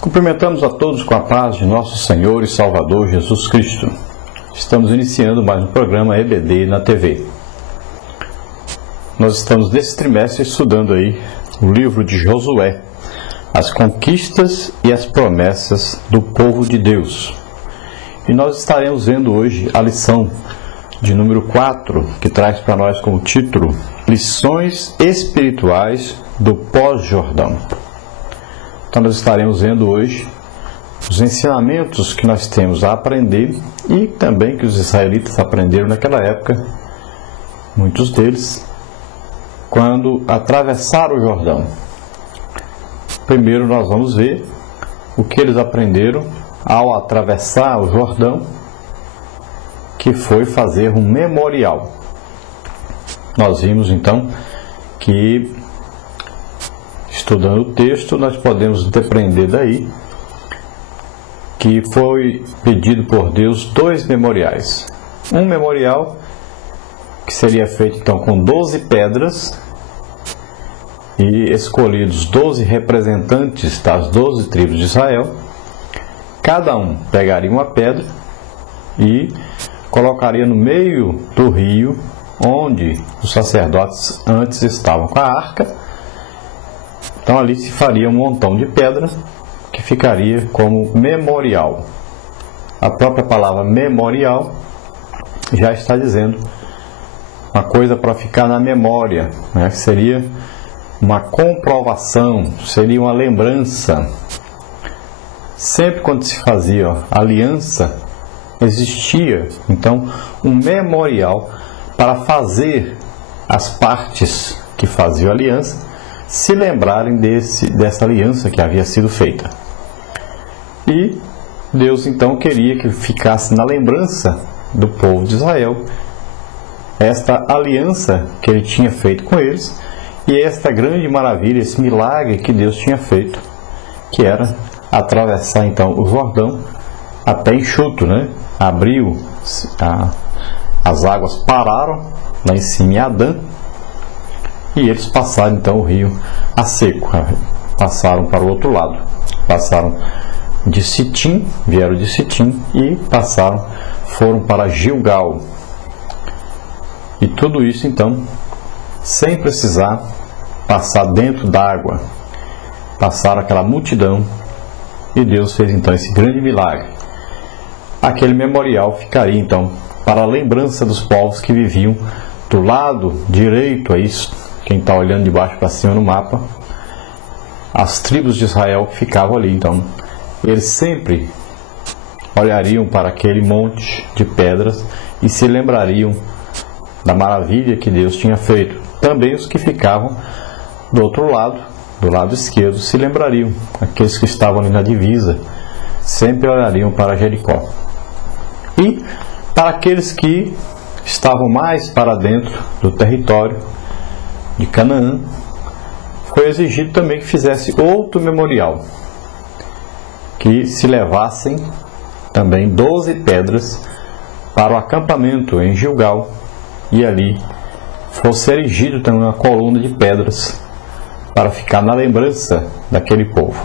Cumprimentamos a todos com a paz de nosso Senhor e Salvador Jesus Cristo. Estamos iniciando mais um programa EBD na TV. Nós estamos nesse trimestre estudando aí o livro de Josué, as conquistas e as promessas do povo de Deus. E nós estaremos vendo hoje a lição de número 4, que traz para nós como título Lições Espirituais do Pós-Jordão. Então nós estaremos vendo hoje os ensinamentos que nós temos a aprender e também que os israelitas aprenderam naquela época, muitos deles, quando atravessaram o Jordão. Primeiro nós vamos ver o que eles aprenderam ao atravessar o Jordão, que foi fazer um memorial. Nós vimos então que, estudando o texto, nós podemos depreender daí que foi pedido por Deus 2 memoriais. Um memorial que seria feito então com 12 pedras e escolhidos 12 representantes das 12 tribos de Israel. Cada um pegaria uma pedra e colocaria no meio do rio onde os sacerdotes antes estavam com a arca. Então ali se faria um montão de pedra que ficaria como memorial. A própria palavra memorial já está dizendo uma coisa para ficar na memória, né? Que seria uma comprovação, seria uma lembrança. Sempre quando se fazia aliança, existia então um memorial para fazer as partes que faziam aliança se lembrarem dessa aliança que havia sido feita. E Deus então queria que ficasse na lembrança do povo de Israel esta aliança que ele tinha feito com eles e esta grande maravilha, esse milagre que Deus tinha feito, que era atravessar então o Jordão até enxuto, né? Abriu, as águas pararam lá em cima em Adã e eles passaram então o rio a seco, passaram para o outro lado, passaram de Sitim, vieram de Sitim e foram para Gilgal. E tudo isso então sem precisar passar dentro d'água, passaram aquela multidão e Deus fez então esse grande milagre. Aquele memorial ficaria então para a lembrança dos povos que viviam do lado direito, quem está olhando de baixo para cima no mapa, as tribos de Israel que ficavam ali. Então eles sempre olhariam para aquele monte de pedras e se lembrariam da maravilha que Deus tinha feito. Também os que ficavam do outro lado, do lado esquerdo, se lembrariam. Aqueles que estavam ali na divisa sempre olhariam para Jericó. E para aqueles que estavam mais para dentro do território de Canaã, foi exigido também que fizesse outro memorial, que se levassem também 12 pedras para o acampamento em Gilgal, e ali fosse erigido também uma coluna de pedras para ficar na lembrança daquele povo.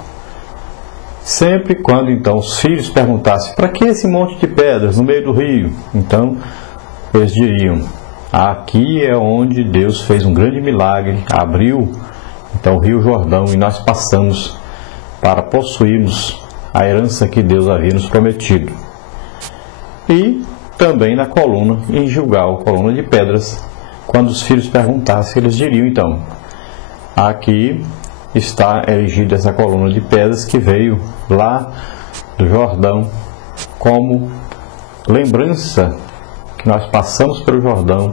Sempre quando então os filhos perguntassem: para que esse monte de pedras no meio do rio? Então eles diriam: aqui é onde Deus fez um grande milagre, abriu então o rio Jordão e nós passamos para possuirmos a herança que Deus havia nos prometido. E também na coluna em Gilgal, coluna de pedras, quando os filhos perguntassem, eles diriam então: aqui está erigida essa coluna de pedras que veio lá do Jordão, como lembrança que nós passamos pelo Jordão,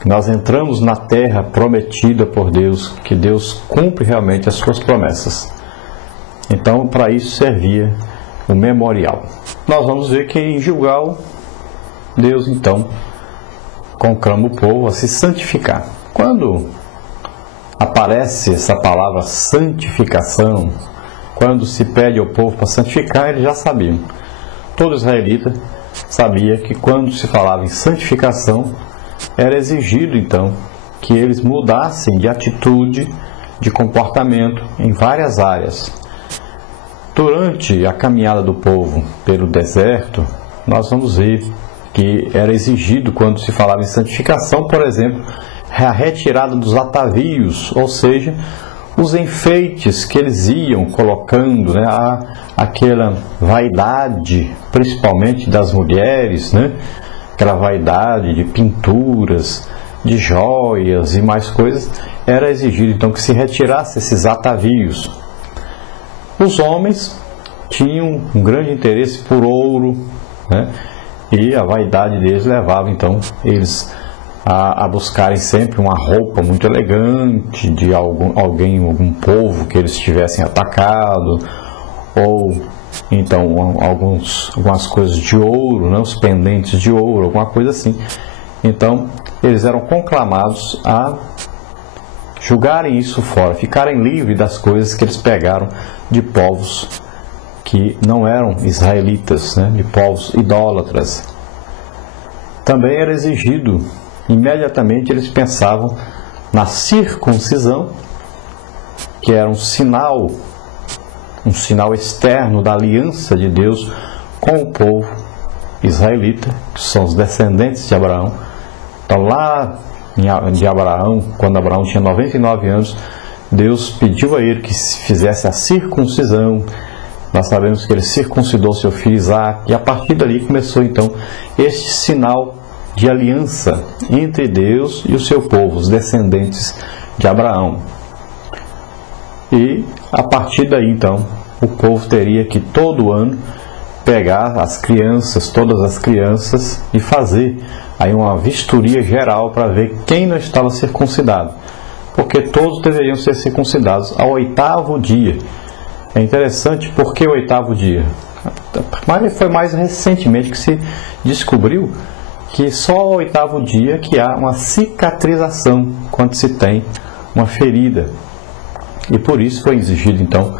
que nós entramos na terra prometida por Deus, que Deus cumpre realmente as suas promessas. Então, para isso servia o memorial. Nós vamos ver que em Gilgal, Deus então conclama o povo a se santificar. Quando aparece essa palavra santificação, quando se pede ao povo para santificar, eles já sabiam. Todo israelita sabia que quando se falava em santificação, era exigido então que eles mudassem de atitude, de comportamento em várias áreas. Durante a caminhada do povo pelo deserto, nós vamos ver que era exigido, quando se falava em santificação, por exemplo, a retirada dos atavios, ou seja, os enfeites que eles iam colocando, né, aquela vaidade, principalmente das mulheres, né, aquela vaidade de pinturas, de joias e mais coisas, era exigido então que se retirasse esses atavios. Os homens tinham um grande interesse por ouro, né, e a vaidade deles levava então eles a buscarem sempre uma roupa muito elegante de algum povo que eles tivessem atacado, ou então algumas coisas de ouro, né, os pendentes de ouro, alguma coisa assim. Então eles eram conclamados a jogarem isso fora, ficarem livres das coisas que eles pegaram de povos que não eram israelitas, né, de povos idólatras. Também era exigido, imediatamente eles pensavam na circuncisão, que era um sinal externo da aliança de Deus com o povo israelita, que são os descendentes de Abraão. Então lá de Abraão, quando Abraão tinha 99 anos, Deus pediu a ele que fizesse a circuncisão. Nós sabemos que ele circuncidou seu filho Isaac, e a partir dali começou então este sinal de aliança entre Deus e o seu povo, os descendentes de Abraão. E a partir daí então o povo teria que todo ano pegar todas as crianças, e fazer aí uma vistoria geral para ver quem não estava circuncidado, porque todos deveriam ser circuncidados ao 8º dia. É interessante, porque o 8º dia? Mas foi mais recentemente que se descobriu que só ao 8º dia que há uma cicatrização quando se tem uma ferida, e por isso foi exigido então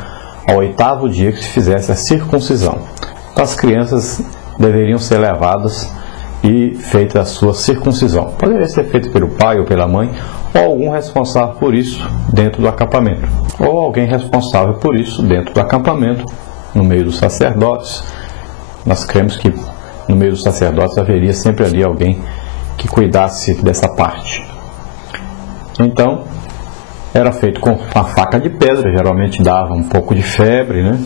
ao 8º dia que se fizesse a circuncisão. Então as crianças deveriam ser levadas e feita a sua circuncisão. Poderia ser feita pelo pai ou pela mãe, ou algum responsável por isso dentro do acampamento, ou alguém responsável por isso dentro do acampamento, no meio dos sacerdotes. Nós cremos que no meio dos sacerdotes haveria sempre ali alguém que cuidasse dessa parte. Então era feito com uma faca de pedra, geralmente dava um pouco de febre, né?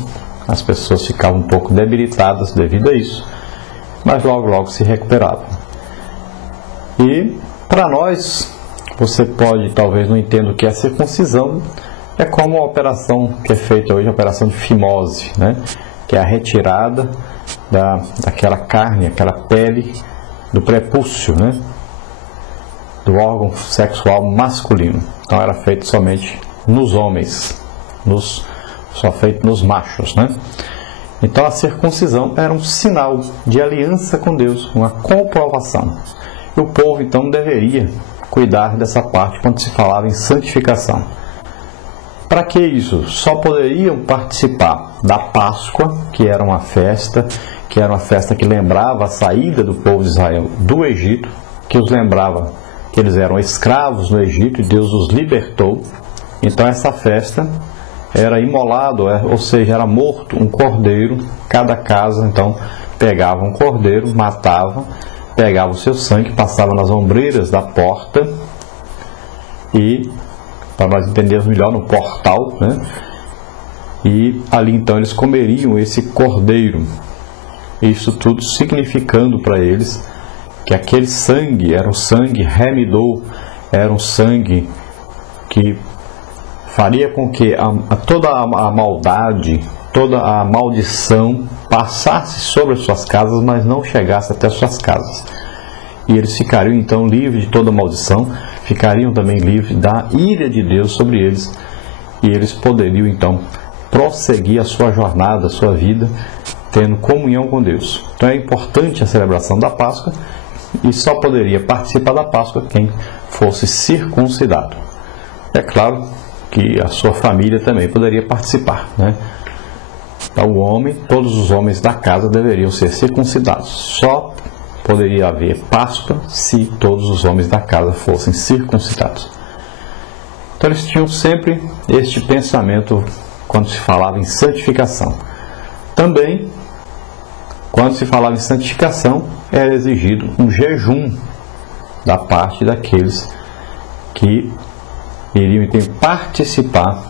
As pessoas ficavam um pouco debilitadas devido a isso, mas logo se recuperavam. E para nós, você pode talvez não entender o que é circuncisão, é como a operação que é feita hoje, a operação de fimose, né? Que é a retirada daquela carne, aquela pele do prepúcio, né? Do órgão sexual masculino. Então era feito somente nos homens, só feito nos machos, né? Então a circuncisão era um sinal de aliança com Deus, uma comprovação. E o povo então deveria cuidar dessa parte quando se falava em santificação. Para que isso? Só poderiam participar da Páscoa, que era uma festa que lembrava a saída do povo de Israel do Egito, que os lembrava que eles eram escravos no Egito e Deus os libertou. Então essa festa era imolado, ou seja, era morto um cordeiro. Cada casa então pegava um cordeiro, matava, pegava o seu sangue, passava nas ombreiras da porta, e para nós entendermos melhor, no portal, né? E ali então eles comeriam esse cordeiro. Isso tudo significando para eles que aquele sangue era um sangue remidor, era um sangue que faria com que toda a maldade, toda a maldição passasse sobre as suas casas, mas não chegasse até as suas casas. E eles ficariam então livres de toda maldição, ficariam também livres da ira de Deus sobre eles, e eles poderiam então prosseguir a sua jornada, a sua vida, tendo comunhão com Deus. Então é importante a celebração da Páscoa, e só poderia participar da Páscoa quem fosse circuncidado. É claro que a sua família também poderia participar, né? Então todos os homens da casa deveriam ser circuncidados. Só poderia haver Páscoa se todos os homens da casa fossem circuncidados. Então eles tinham sempre este pensamento quando se falava em santificação. Também, quando se falava em santificação, era exigido um jejum da parte daqueles que iriam então participar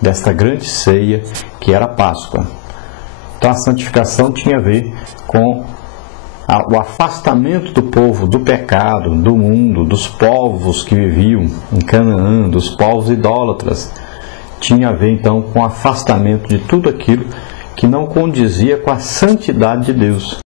desta grande ceia que era a Páscoa. Então a santificação tinha a ver com o afastamento do povo do pecado, do mundo, dos povos que viviam em Canaã, dos povos idólatras. Tinha a ver então com o afastamento de tudo aquilo que não condizia com a santidade de Deus.